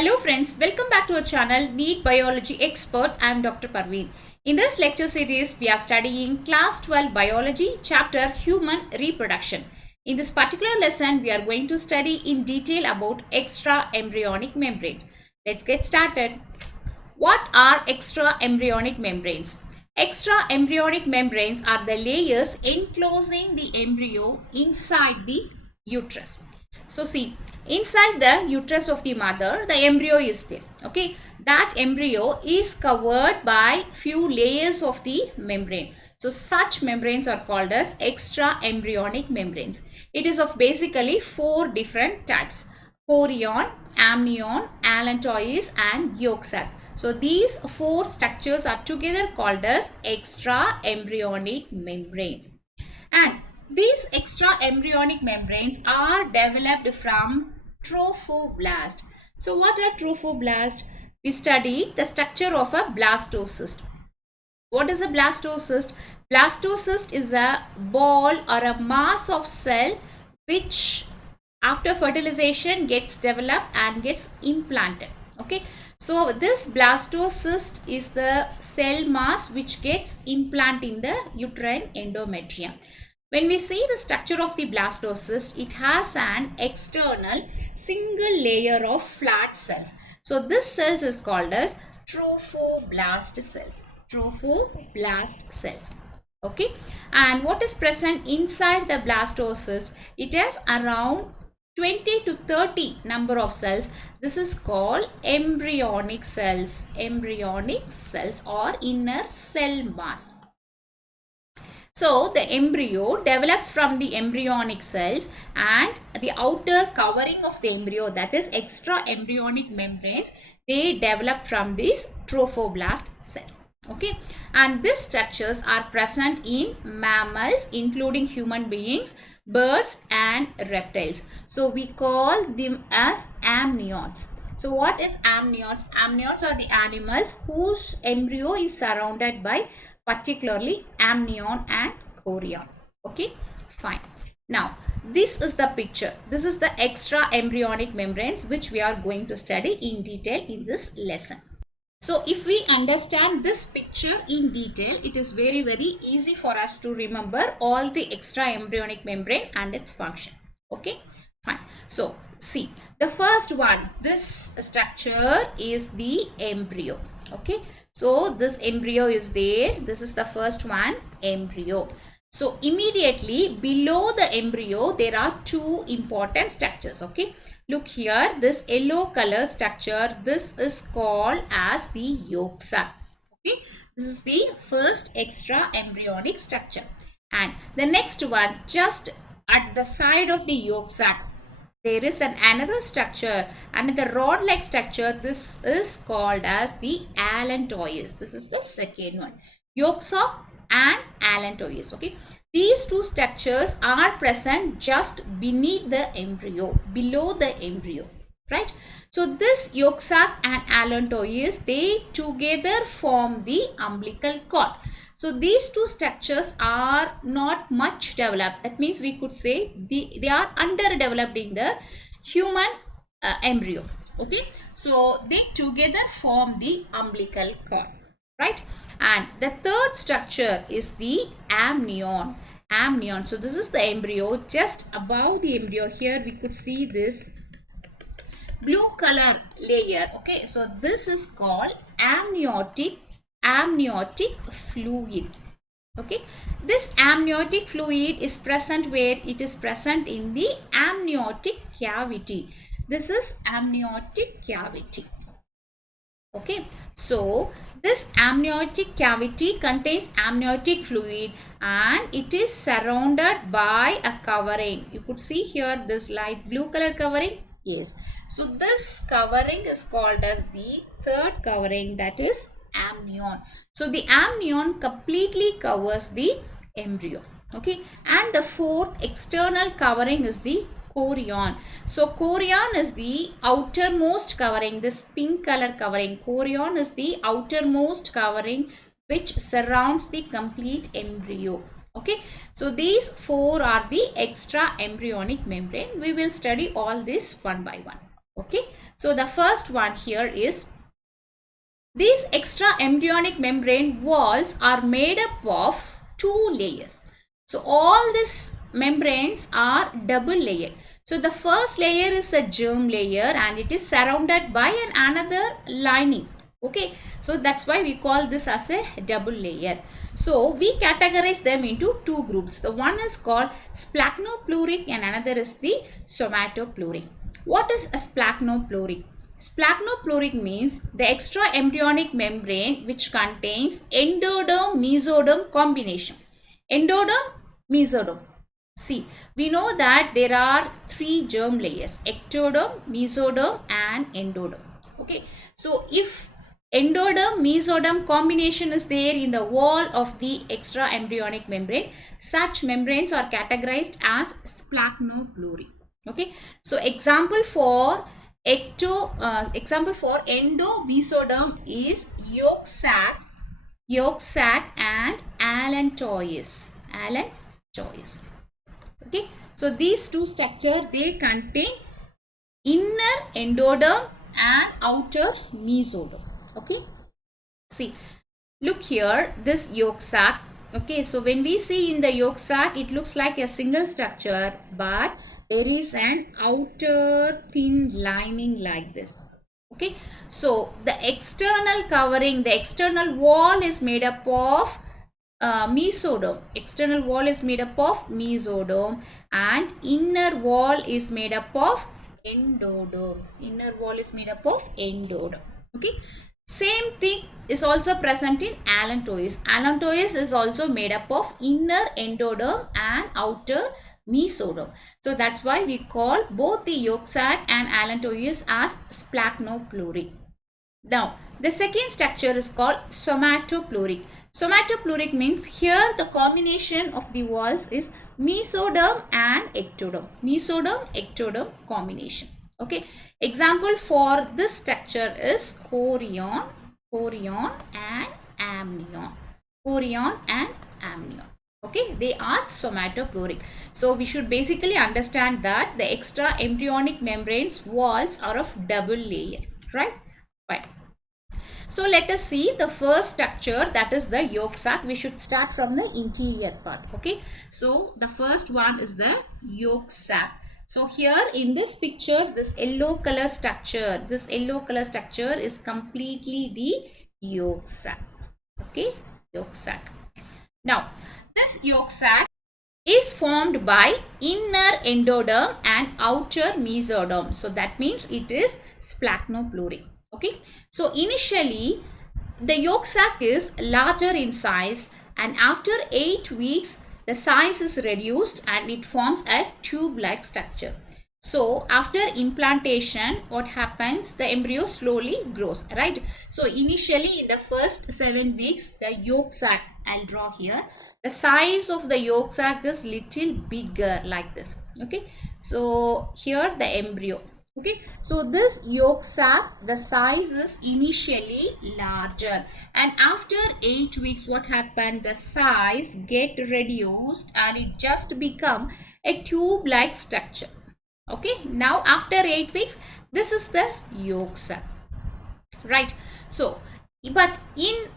Hello friends, welcome back to our channel NEET Biology Expert. I am Dr. Parveen. In this lecture series, we are studying Class 12 Biology, Chapter Human Reproduction. In this particular lesson, we are going to study in detail about extra-embryonic membranes. Let's get started. What are extra-embryonic membranes? Extra-embryonic membranes are the layers enclosing the embryo inside the uterus. So see, inside the uterus of the mother, the embryo is there. Okay, that embryo is covered by few layers of the membrane. So such membranes are called as extra-embryonic membranes. It is of basically four different types: chorion, amnion, allantois and yolk sac. So these four structures are together called as extra-embryonic membranes. And these extra-embryonic membranes are developed from trophoblast. So what are trophoblast? We studied the structure of a blastocyst. What is a blastocyst? Blastocyst is a ball or a mass of cell which after fertilization gets developed and gets implanted. Okay, so this blastocyst is the cell mass which gets implanted in the uterine endometrium. When we see the structure of the blastocyst, it has an external single layer of flat cells. So this cells is called as trophoblast cells. Trophoblast cells. Okay, and what is present inside the blastocyst? It has around 20 to 30 number of cells. This is called embryonic cells. Embryonic cells or inner cell mass. So the embryo develops from the embryonic cells, and the outer covering of the embryo, that is extra embryonic membranes, they develop from these trophoblast cells. Okay, and these structures are present in mammals including human beings, birds and reptiles. So we call them as amniotes. So what is amniotes? Amniotes are the animals whose embryo is surrounded by particularly amnion and chorion. Okay, fine. Now this is the picture. This is the extra embryonic membranes which we are going to study in detail in this lesson. So if we understand this picture in detail, it is very easy for us to remember all the extra embryonic membrane and its function. Okay, fine. So see, the first one, this structure is the embryo. Okay, so this embryo is there. This is the first one, embryo. So immediately below the embryo, there are two important structures. Okay, look here, this yellow color structure, this is called as the yolk sac. Okay, this is the first extra embryonic structure. And the next one, just at the side of the yolk sac, there is another structure, another rod-like structure. This is called as the allantois. This is the second one, yolk sac and allantois. Okay, these two structures are present just beneath the embryo, below the embryo, right? So this yolk sac and allantois, they together form the umbilical cord. So these two structures are not much developed. That means we could say they are underdeveloped in the human embryo. Okay, so they together form the umbilical cord, right? And the third structure is the amnion. Amnion. So this is the embryo. Just above the embryo here, we could see this blue color layer. Okay, so this is called amniotic fluid. Okay, this amniotic fluid is present where? It is present in the amniotic cavity. This is amniotic cavity. Okay, so this amniotic cavity contains amniotic fluid and it is surrounded by a covering. You could see here this light blue color covering. Yes, so this covering is called as the third covering, that is amnion. So the amnion completely covers the embryo. Okay, and the fourth external covering is the chorion. So chorion is the outermost covering, this pink color covering. Chorion is the outermost covering which surrounds the complete embryo. Okay, so these four are the extra embryonic membrane. We will study all this one by one. Okay, so the first one here is these extra embryonic membrane walls are made up of two layers. So all these membranes are double layered. So the first layer is a germ layer and it is surrounded by another lining. Okay, so that's why we call this as a double layer. So we categorize them into two groups. The one is called splachnopluric and another is the somatopluric. What is a splachnopluric? Splachnopluric means the extra embryonic membrane which contains endoderm-mesoderm combination. Endoderm, mesoderm. See, we know that there are three germ layers: ectoderm, mesoderm and endoderm. Okay, so if endoderm mesoderm combination is there in the wall of the extra embryonic membrane, such membranes are categorized as splachnopluric. Okay, so example for endomesoderm is yolk sac and allantois. Okay, so these two structure, they contain inner endoderm and outer mesoderm. Okay, see, look here, this yolk sac. Okay, so when we see in the yolk sac, it looks like a single structure, but there is an outer thin lining like this. Okay, so the external covering, the external wall is made up of mesoderm. External wall is made up of mesoderm and inner wall is made up of endoderm. Inner wall is made up of endoderm. Okay, same thing is also present in allantois. Allantois is also made up of inner endoderm and outer mesoderm. So that's why we call both the yolk sac and allantois as splachnopluric. Now, the second structure is called somatopluric. Somatopluric means here the combination of the walls is mesoderm and ectoderm. Mesoderm, ectoderm combination. Okay. Example for this structure is chorion and amnion. Chorion and amnion. Okay, they are somatopluric. So we should basically understand that the extra embryonic membranes walls are of double layer, right? Fine. So let us see the first structure, that is the yolk sac. We should start from the interior part. Okay, so the first one is the yolk sac. So here in this picture, this yellow color structure, is completely the yolk sac. Okay, yolk sac. Now, this yolk sac is formed by inner endoderm and outer mesoderm. So that means it is splachnopluric. Okay, so initially the yolk sac is larger in size, and after 8 weeks the size is reduced and it forms a tube-like structure. So after implantation, what happens? The embryo slowly grows, right? So initially in the first 7 weeks, the yolk sac, I'll draw here, the size of the yolk sac is little bigger like this. Okay, so here the embryo. Okay, so this yolk sac, the size is initially larger, and after 8 weeks, what happened? The size get reduced and it just become a tube-like structure. Okay, now after 8 weeks, this is the yolk sac, right? So, but in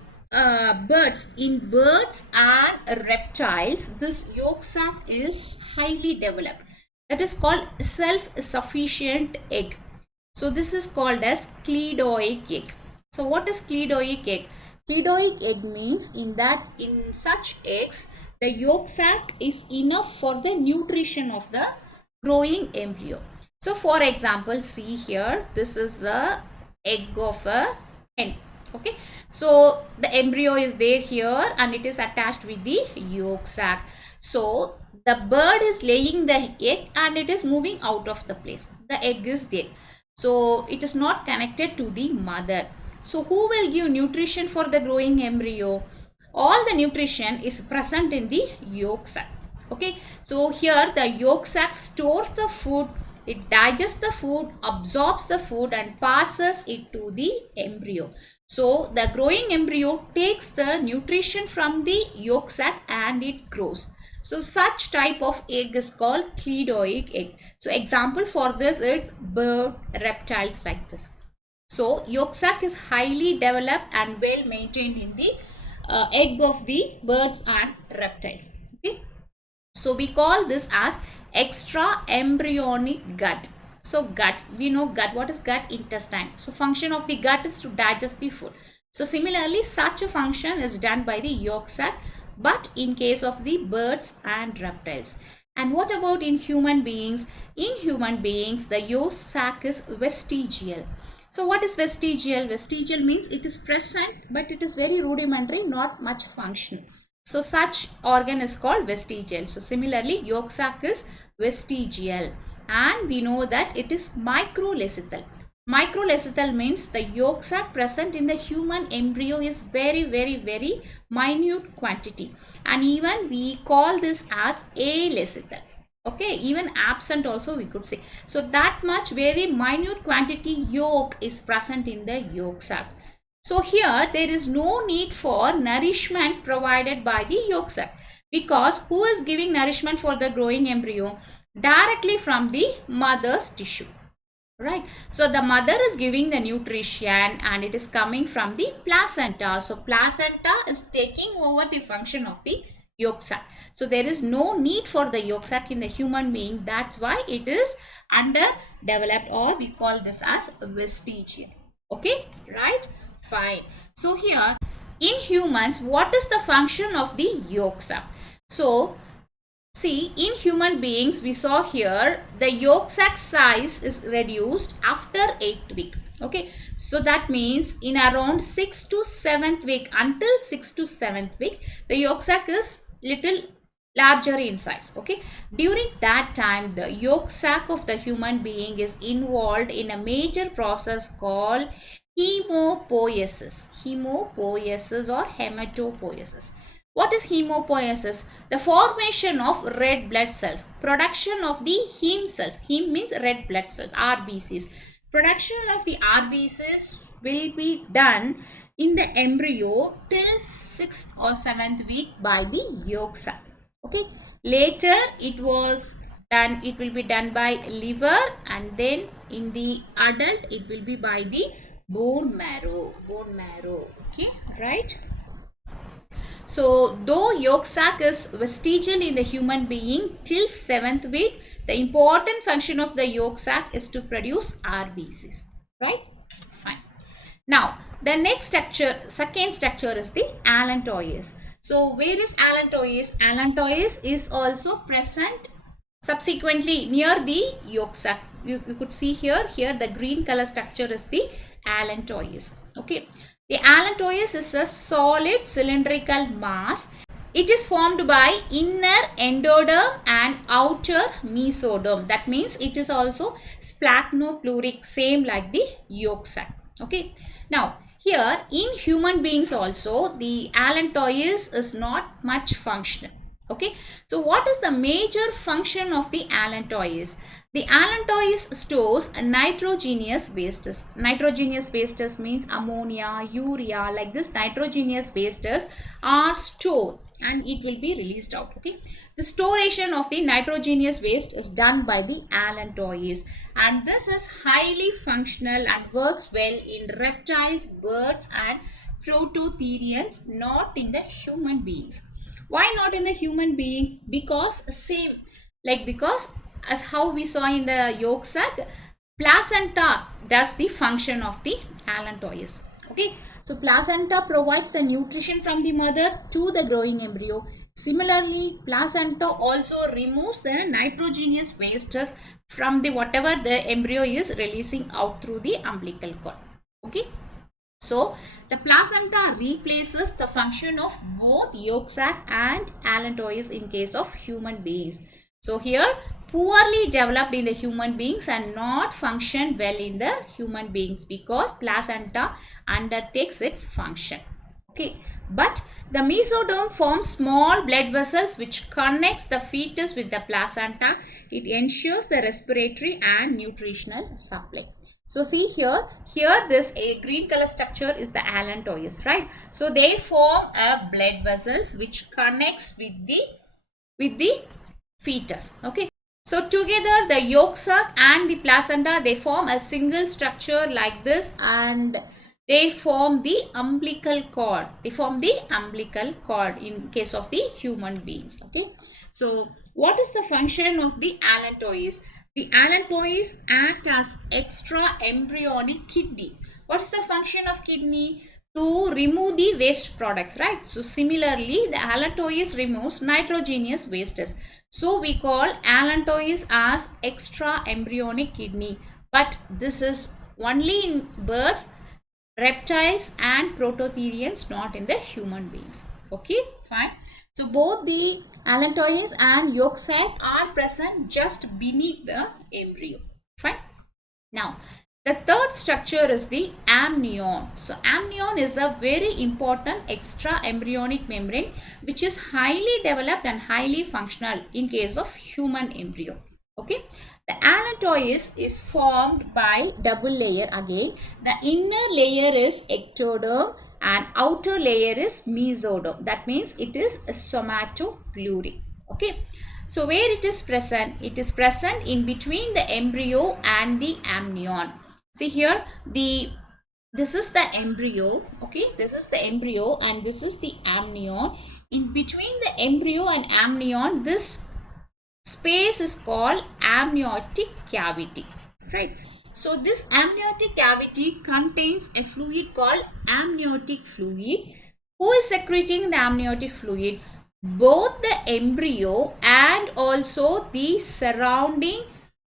birds and reptiles, this yolk sac is highly developed. That is called self-sufficient egg. So this is called as cleidoic egg. So what is cleidoic egg? Cleidoic egg means in such eggs, the yolk sac is enough for the nutrition of the growing embryo. So for example, see here, this is the egg of a hen. Okay, so the embryo is there here and it is attached with the yolk sac. So the bird is laying the egg and it is moving out of the place. The egg is there. So it is not connected to the mother. So who will give nutrition for the growing embryo? All the nutrition is present in the yolk sac. Okay, so here the yolk sac stores the food, it digests the food, absorbs the food and passes it to the embryo. So the growing embryo takes the nutrition from the yolk sac and it grows. So such type of egg is called cleidoic egg. So example for this is bird, reptiles like this. So yolk sac is highly developed and well maintained in the egg of the birds and reptiles. Okay. So we call this as extra embryonic gut. So gut, we know gut. What is gut? Intestine. So function of the gut is to digest the food. So similarly, such a function is done by the yolk sac, but in case of the birds and reptiles. And what about in human beings? In human beings, the yolk sac is vestigial. So what is vestigial? Vestigial means it is present, but it is very rudimentary, not much functional. So such organ is called vestigial. So similarly, yolk sac is vestigial, and we know that it is microlecithal. Microlecithal means the yolk sac present in the human embryo is very minute quantity, and even we call this as alecithal. Okay, even absent also we could say. So that much very minute quantity yolk is present in the yolk sac. So here there is no need for nourishment provided by the yolk sac, because who is giving nourishment for the growing embryo? Directly from the mother's tissue. Right. So the mother is giving the nutrition and it is coming from the placenta. So placenta is taking over the function of the yolk sac. So there is no need for the yolk sac in the human being. That's why it is underdeveloped, or we call this as vestigial. Okay, right? Fine. So here in humans, what is the function of the yolk sac? So see, in human beings, we saw here the yolk sac size is reduced after 8th week. Okay, so that means in around 6th to 7th week, until 6th to 7th week, the yolk sac is little larger in size. Okay, during that time, the yolk sac of the human being is involved in a major process called hemopoiesis. Hemopoiesis or hematopoiesis. What is hemopoiesis? The formation of red blood cells, production of the heme cells. Heme means red blood cells, RBCs. Production of the RBCs will be done in the embryo till 6th or 7th week by the yolk sac. Okay. Later it will be done by liver, and then in the adult it will be by the bone marrow. Okay, right? So though yolk sac is vestigial in the human being till 7th week, the important function of the yolk sac is to produce RBCs. Right? Fine. Now the next structure, second structure, is the allantois. So where is allantois? Allantois is also present subsequently near the yolk sac. You could see here the green color structure is the allantois. Okay. The allantois is a solid cylindrical mass. It is formed by inner endoderm and outer mesoderm. That means it is also splachnopluric, same like the yolk sac. Okay. Now here in human beings also, the allantois is not much functional. Okay. So what is the major function of the allantois? The allantois stores nitrogenous wastes. Nitrogenous wastes means ammonia, urea, like this nitrogenous wastes are stored and it will be released out. Okay. The storation of the nitrogenous waste is done by the allantois, and this is highly functional and works well in reptiles, birds and prototherians, not in the human beings. Why not in the human beings? Because as how we saw in the yolk sac, placenta does the function of the allantois. Okay, so placenta provides the nutrition from the mother to the growing embryo. Similarly, placenta also removes the nitrogenous wastes from the whatever the embryo is releasing out through the umbilical cord. Okay. So the placenta replaces the function of both yolk sac and allantois in case of human beings. So here poorly developed in the human beings and not function well in the human beings, because placenta undertakes its function. Okay, but the mesoderm forms small blood vessels which connects the fetus with the placenta. It ensures the respiratory and nutritional supply. So see here this a green color structure is the allantois, right? So they form a blood vessels which connects with with the fetus. Okay. So together the yolk sac and the placenta, they form a single structure like this, and they form the umbilical cord. They form the umbilical cord in case of the human beings. Okay. So what is the function of the allantois? The allantois act as extra embryonic kidney. What is the function of kidney? To remove the waste products, right? So similarly, the allantois removes nitrogenous wastes. So we call allantois as extra embryonic kidney. But this is only in birds, reptiles and prototherians, not in the human beings. Okay, fine. So both the allantois and yolk sac are present just beneath the embryo. Fine. Now, the third structure is the amnion. So, amnion is a very important extra embryonic membrane which is highly developed and highly functional in case of human embryo. Okay. The allantois is formed by double layer again. The inner layer is ectoderm and outer layer is mesoderm. That means it is a somatopleury. Okay. So where it is present? It is present in between the embryo and the amnion. See here, this is the embryo. Okay, this is the embryo and this is the amnion. In between the embryo and amnion, this space is called amniotic cavity, right? So this amniotic cavity contains a fluid called amniotic fluid. Who is secreting the amniotic fluid? Both the embryo and also the surrounding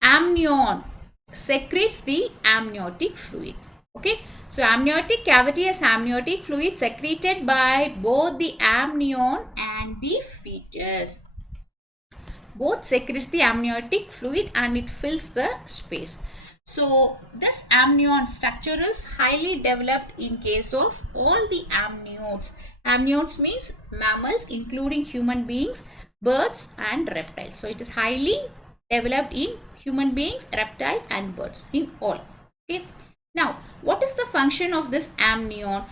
amnion secretes the amniotic fluid. Okay, so amniotic cavity has amniotic fluid secreted by both the amnion and the fetus. Both secretes the amniotic fluid and it fills the space. So this amnion structure is highly developed in case of all the amniotes. Amniotes means mammals including human beings, birds and reptiles. So it is highly developed in human beings, reptiles and birds, in all. Okay. Now, what is the function of this amnion?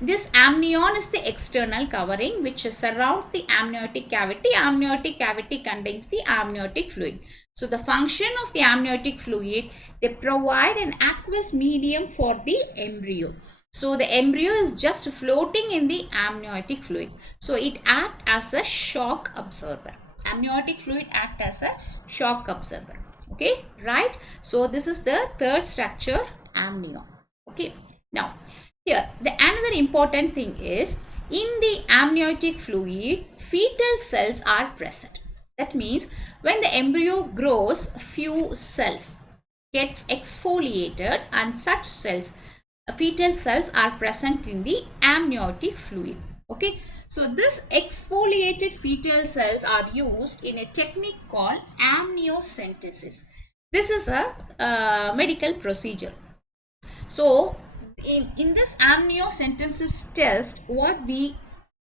This amnion is the external covering which surrounds the amniotic cavity. Amniotic cavity contains the amniotic fluid. So the function of the amniotic fluid, they provide an aqueous medium for the embryo. So the embryo is just floating in the amniotic fluid. So it acts as a shock absorber. Amniotic fluid acts as a shock absorber. Okay, right? So this is the third structure, amnion. Okay, now here the another important thing is, in the amniotic fluid, fetal cells are present. That means when the embryo grows, few cells gets exfoliated and such cells, fetal cells are present in the amniotic fluid. Okay, so this exfoliated fetal cells are used in a technique called amniocentesis. This is a medical procedure. So in this amniocentesis test, what we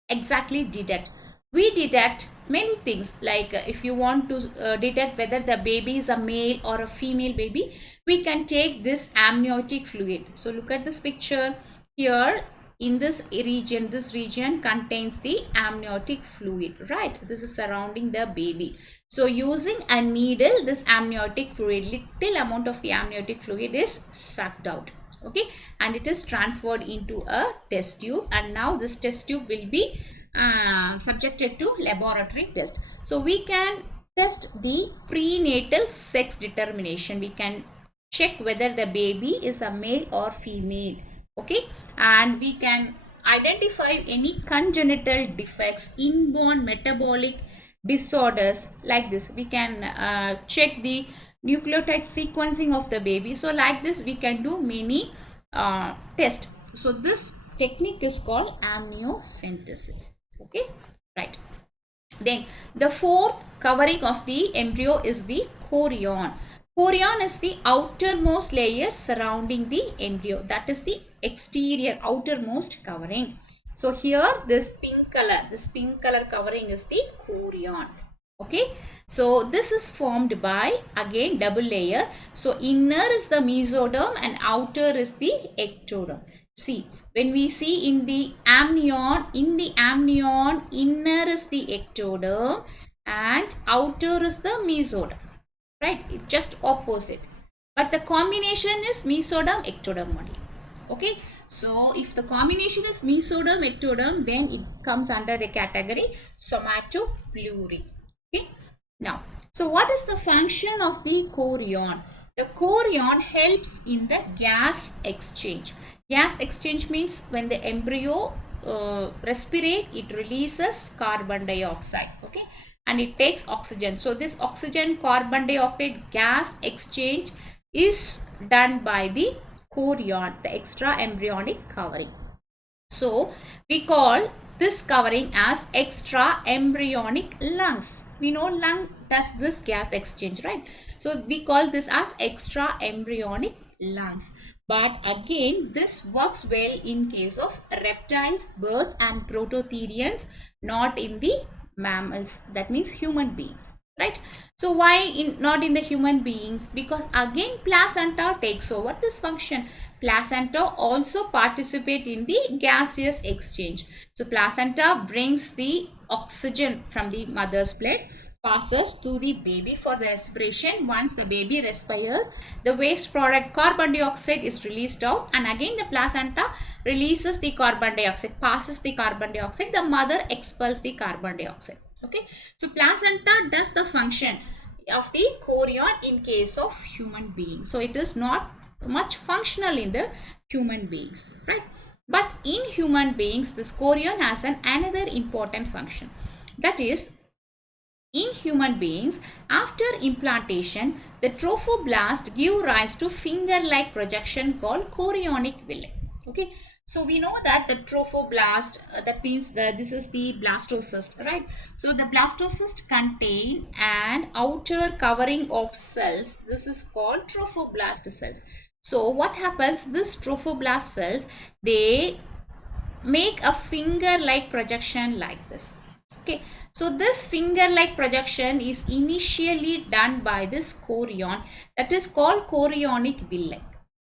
exactly detect? We detect many things, like if you want to detect whether the baby is a male or a female baby, we can take this amniotic fluid. So look at this picture here. In this region contains the amniotic fluid, right? This is surrounding the baby. So using a needle, this amniotic fluid, little amount of the amniotic fluid is sucked out. Okay, and it is transferred into a test tube, and now this test tube will be subjected to laboratory test. So we can test the prenatal sex determination. We can check whether the baby is a male or female. Okay, and we can identify any congenital defects, inborn metabolic disorders, like this. We can check the nucleotide sequencing of the baby. So like this we can do many tests. So this technique is called amniocentesis. Okay, right. Then the fourth covering of the embryo is the chorion. Chorion is the outermost layer surrounding the embryo. That is the exterior outermost covering. So here this pink color covering is the chorion. Okay, so this is formed by again double layer. So inner is the mesoderm and outer is the ectoderm. See, when we see in the amnion, inner is the ectoderm and outer is the mesoderm, right? It just opposite, but the combination is mesoderm ectoderm only. Okay, so if the combination is mesoderm ectoderm, then it comes under the category somatopleury. Okay, now, so what is the function of the chorion? The chorion helps in the gas exchange. Gas exchange means when the embryo respirate, it releases carbon dioxide, okay, and it takes oxygen. So this oxygen carbon dioxide gas exchange is done by the chorion, the extra embryonic covering. So we call this covering as extra embryonic lungs. We know lung does this gas exchange, right? So we call this as extra embryonic lungs. But again, this works well in case of reptiles, birds and prototherians, not in the mammals, that means human beings, right? So why not in the human beings? Because again placenta takes over this function. Placenta also participate in the gaseous exchange. So placenta brings the oxygen from the mother's blood, passes to the baby for the respiration. Once the baby respires, the waste product carbon dioxide is released out, and again the placenta releases the carbon dioxide, passes the carbon dioxide, the mother expels the carbon dioxide. Okay, so placenta does the function of the chorion in case of human beings. So it is not much functional in the human beings, right? But in human beings, this chorion has another important function. That is, in human beings, after implantation, the trophoblast give rise to finger-like projection called chorionic villi. Okay, so we know that the trophoblast, that means this is the blastocyst, right? So the blastocyst contain an outer covering of cells. This is called trophoblast cells. So what happens? This trophoblast cells, they make a finger-like projection like this. Okay, so this finger-like projection is initially done by this chorion, that is called chorionic villi.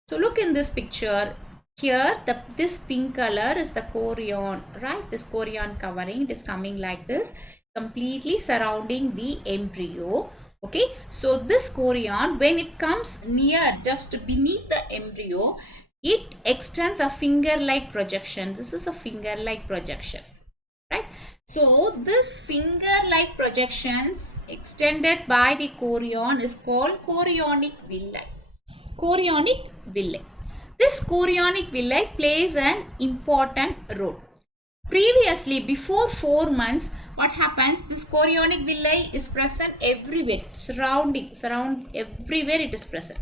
So look in this picture. Here, this pink color is the chorion, right? This chorion covering is coming like this, completely surrounding the embryo. Okay, so this chorion, when it comes near, just beneath the embryo, it extends a finger-like projection. This is a finger-like projection, right? So this finger-like projections extended by the chorion is called chorionic villi. Chorionic villi. This chorionic villi plays an important role. Previously, before 4 months, what happens? This chorionic villi is present everywhere, surround everywhere it is present.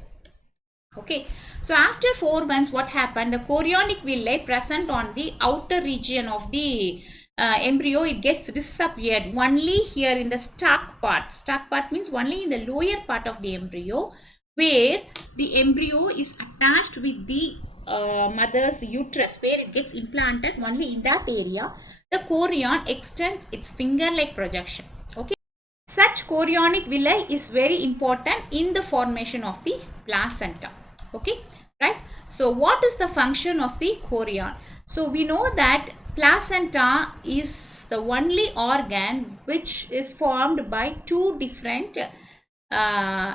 Okay, so after 4 months, what happened? The chorionic villi present on the outer region of the embryo, it gets disappeared only here in the stalk part. Stalk part means only in the lower part of the embryo, where the embryo is attached with the mother's uterus, where it gets implanted. Only in that area, the chorion extends its finger-like projection. Okay, such chorionic villi is very important in the formation of the placenta. Okay, right? So what is the function of the chorion? So we know that placenta is the only organ which is formed by two different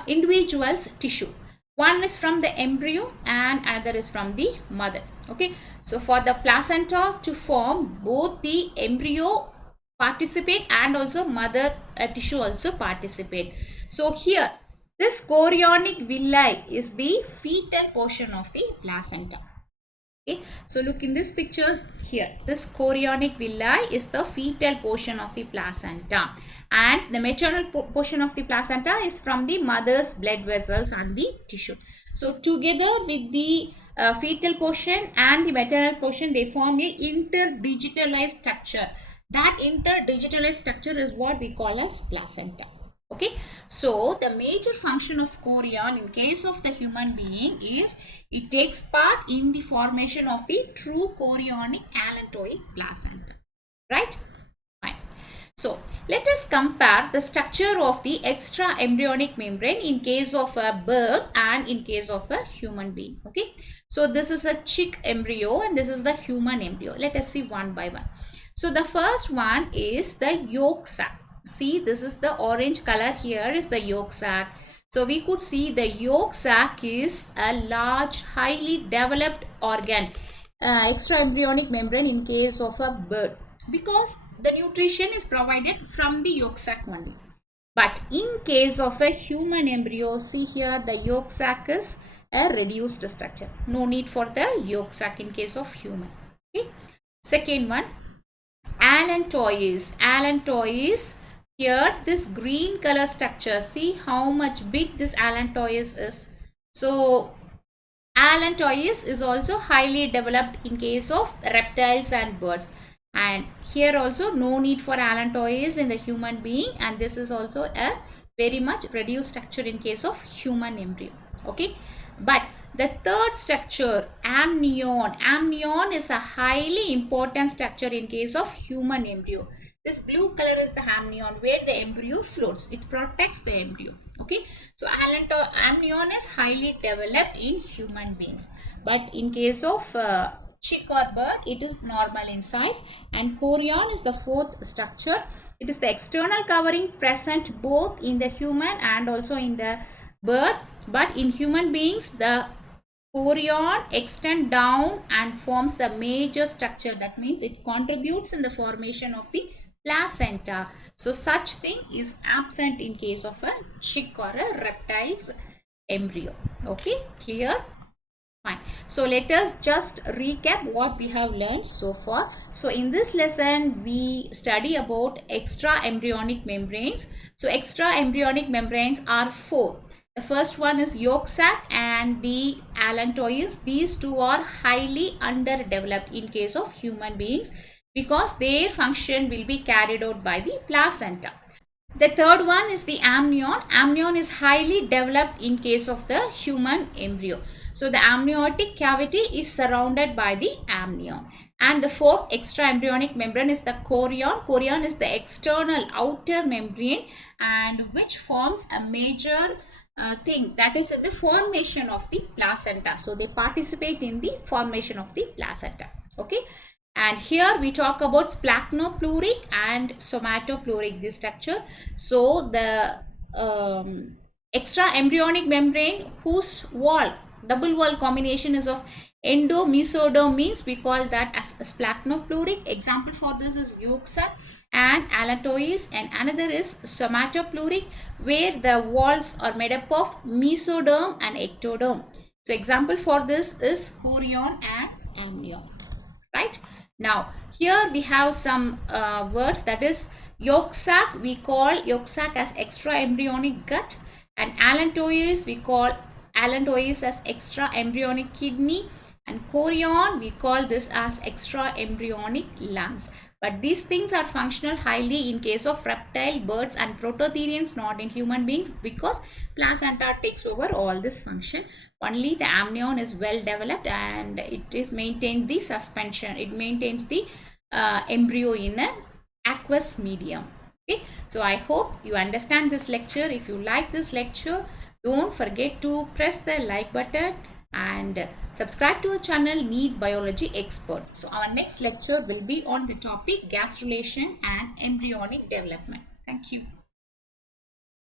individuals' tissue. One is from the embryo and another is from the mother. Okay, so for the placenta to form, both the embryo participate and also mother tissue also participate. So here, this chorionic villi is the fetal portion of the placenta. Okay, so look in this picture here. This chorionic villi is the fetal portion of the placenta, and the maternal portion of the placenta is from the mother's blood vessels and the tissue. So together with the fetal portion and the maternal portion, they form a interdigitalized structure. That interdigitalized structure is what we call as placenta. Okay, so the major function of chorion in case of the human being is it takes part in the formation of the true chorionic allantoic placenta, right? Fine. So let us compare the structure of the extra embryonic membrane in case of a bird and in case of a human being. Okay, so this is a chick embryo and this is the human embryo. Let us see one by one. So the first one is the yolk sac. See, this is the orange color. Here is the yolk sac. So we could see the yolk sac is a large, highly developed organ, extra embryonic membrane in case of a bird, because the nutrition is provided from the yolk sac only. But in case of a human embryo, see here the yolk sac is a reduced structure. No need for the yolk sac in case of human. Okay. Second one, allantois. Allantois, here this green color structure. See how much big this allantois is. So allantois is also highly developed in case of reptiles and birds. And here also no need for allantois in the human being, and this is also a very much reduced structure in case of human embryo. Okay, but the third structure, amnion. Amnion is a highly important structure in case of human embryo. This blue color is the amnion, where the embryo floats. It protects the embryo. Okay, so amnion is highly developed in human beings, but in case of chick or bird, it is normal in size. And chorion is the fourth structure. It is the external covering present both in the human and also in the bird, but in human beings the chorion extend down and forms the major structure. That means it contributes in the formation of the placenta. So such thing is absent in case of a chick or a reptile's embryo. Okay, clear? Fine. So let us just recap what we have learned so far. So in this lesson, we study about extra embryonic membranes. So extra embryonic membranes are four. The first one is yolk sac and the allantois. These two are highly underdeveloped in case of human beings because their function will be carried out by the placenta. The third one is the amnion. Amnion is highly developed in case of the human embryo. So the amniotic cavity is surrounded by the amnion. And the fourth extra embryonic membrane is the chorion. Chorion is the external outer membrane and which forms a major thing, that is in the formation of the placenta. So they participate in the formation of the placenta. Okay. And here we talk about splachnopluric and somatopluric, this structure. So the extra embryonic membrane whose wall, double wall combination is of endo-mesoderm, means we call that as splachnopluric. Example for this is yolk sac and allantois, and another is somatopluric, where the walls are made up of mesoderm and ectoderm. So example for this is chorion and amnion. Right? Now here we have some words, that is yolk sac, we call yolk sac as extra embryonic gut, and allantois we call allantois as extra embryonic kidney, and chorion we call this as extra embryonic lungs. But these things are functional highly in case of reptile, birds and prototherians, not in human beings, because placenta takes over all this function. Only the amnion is well developed and it is maintained the suspension. It maintains the embryo in an aqueous medium. Okay, so I hope you understand this lecture. If you like this lecture, don't forget to press the like button and subscribe to our channel Need Biology Expert. So our next lecture will be on the topic gastrulation and embryonic development. Thank you.